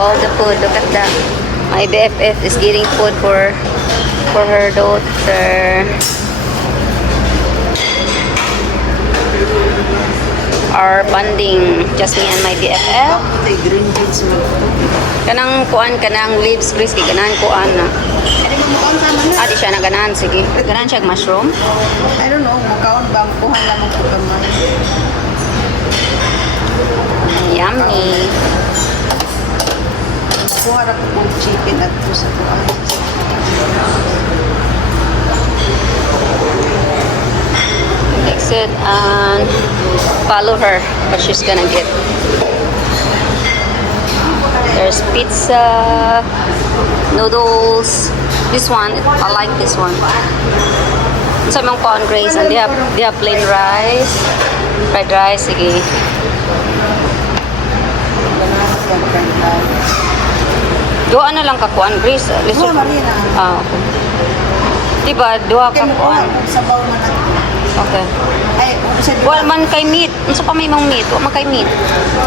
all the food. Look at that. My BFF is getting food for her daughter. Our bonding, just me and my BFF. Tay green beans mo. Kanang kuan, kanang leaves, Chris, kay ganahan kuan na. Di siya na ganahan, sige. Ganahan siya mushroom. I don't know, makaon ba ang kuhan lamang ko kamay. Yummy. Kuha ra ko kong chicken at to sa kuhan. Mix it and follow her what she's gonna get. There's pizza, noodles. This one, I like this one. Sa mga corn grace, and they have plain rice, fried rice, sige. Dua na lang ka kuan grace. Kuha marina. Okay. Diba, dua ka Kaya mo kuan. sabaw man natin. Okay. Ay, kung sa Wala man kay meat. Unsa pa may mong meat? Wala man kay meat.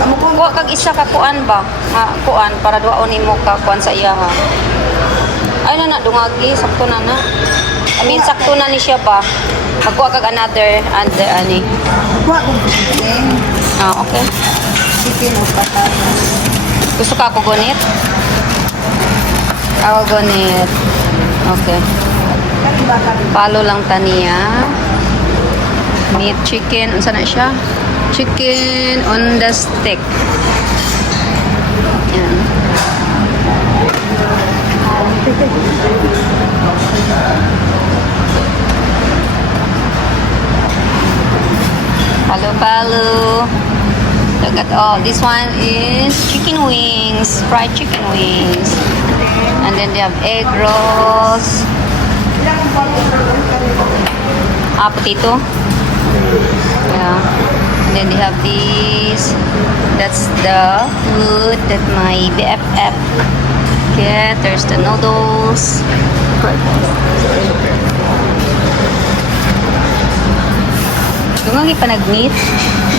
amo ko Kuha kag isa ka kuan ba? Kuan para duaon nimo ka kuan sa iya ha. Ay na dungagi sakto na na. I mean sakto na ni siya ba? Magkuha kag another ani. kuha kong chicken. Okay. Chicken o patatas. Gusto ka ko gunit? Ako gunit. Okay. Kani ba ka? Palo lang taniya. Meat chicken, unsa na siya? Chicken on the stick. Yan. Palo. Look at all. This one is chicken wings, fried chicken wings. And then they have egg rolls. Potato. Yeah. And then they have these. That's the food that my BFF get. There's the noodles. Dungan pa nag-meat.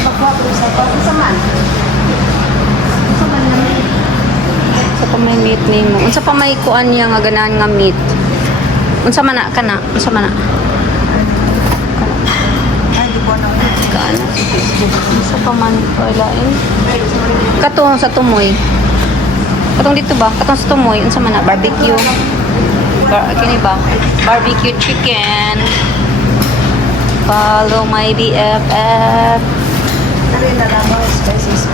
Pagkuha ko sa pati sa man. Sa man na meat. Unsa pa may meat nimo? Unsa pa may kuan niya nga ganahan nga meat? Unsa man na kana? Unsa man na? Ay, di ko na. Kana. Unsa pa man ko ilain? Katong sa tumoy. Katong dito ba? Katong sa tumoy. Unsa man na? Barbecue. Kini ba? Barbecue chicken. Follow my BFF. Kari na naman,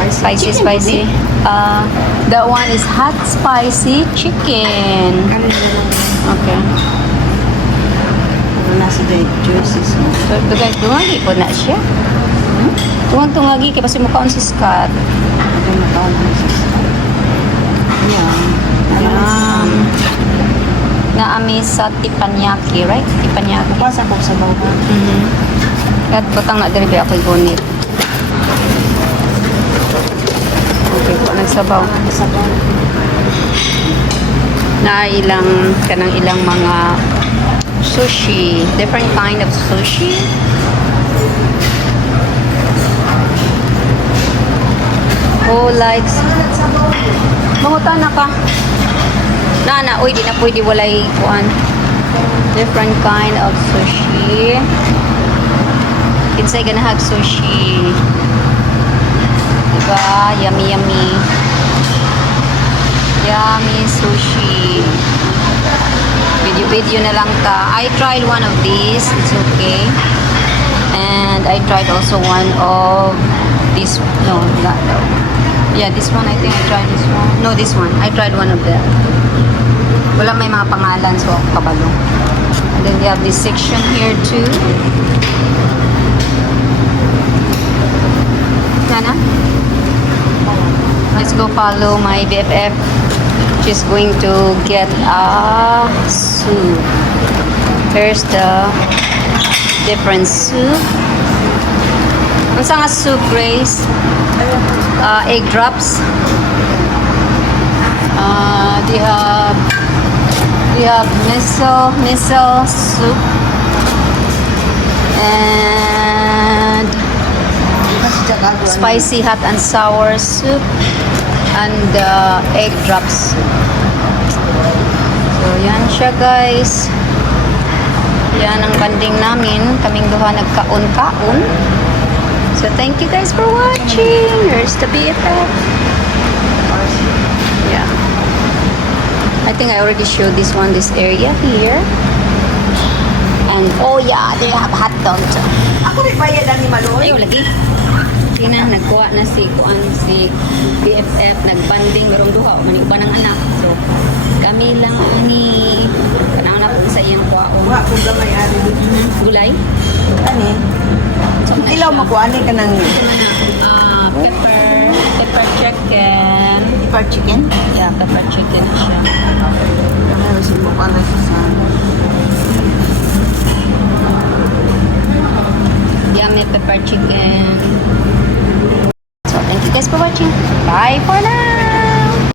Spicy. That one is hot spicy chicken. Kari na naman. Okay. Ano na sa day juices mo. So, dungagi po na siya. Tungagi kay basi mukhaon si Scott. Ano na taon na sa Yan. Ayan. Naami sa teppanyaki, right? Teppanyaki. Basa ko sa bawah. At butang na diri ako igunit. Okay po, nagsabaw. Sa bawah. Na kanang ilang mga sushi, different kind of sushi. Who likes mangutan na ka? Uy, di na pwede walay kuan. Different kind of sushi. Kinsay gonna have sushi. Diba? Yummy. Yummy sushi. Video na lang ta. I tried one of these. It's okay. And I tried also one of this. No, not. Yeah, this one. I think I tried this one. No, this one. I tried one of them. Wala may mga pangalan, so kabalo. And then they have this section here too. Sana? Let's go follow my BFF. She's going to get a soup. Here's the different soup. Ang nga soup, Grace? Egg drops. They have miso soup and spicy hot and sour soup. and egg drops. So, yan siya guys. Yan ang banding namin. Kaming duha nagkaon-kaon. So, thank you guys for watching. Here's the BFF. Yeah. I think I already showed this area here. And, oh yeah, they have hot dog too. Ako rin bayad ang ni Maloy. Ayaw lagi. Sina, nagkuha na si BFF, nagbanding, merong duha, maniuba ng anak. So, kami lang ni, kanang na po sa iyang kuha. Wa kung gamay ari dito. Gulay. Ani? So, Ilaw makuha ni ka ng pepper chicken. pepper chicken. Yeah, pepper chicken siya. Ano si mo pala sa Yummy pepper chicken. So, thank you guys for watching. Bye for now!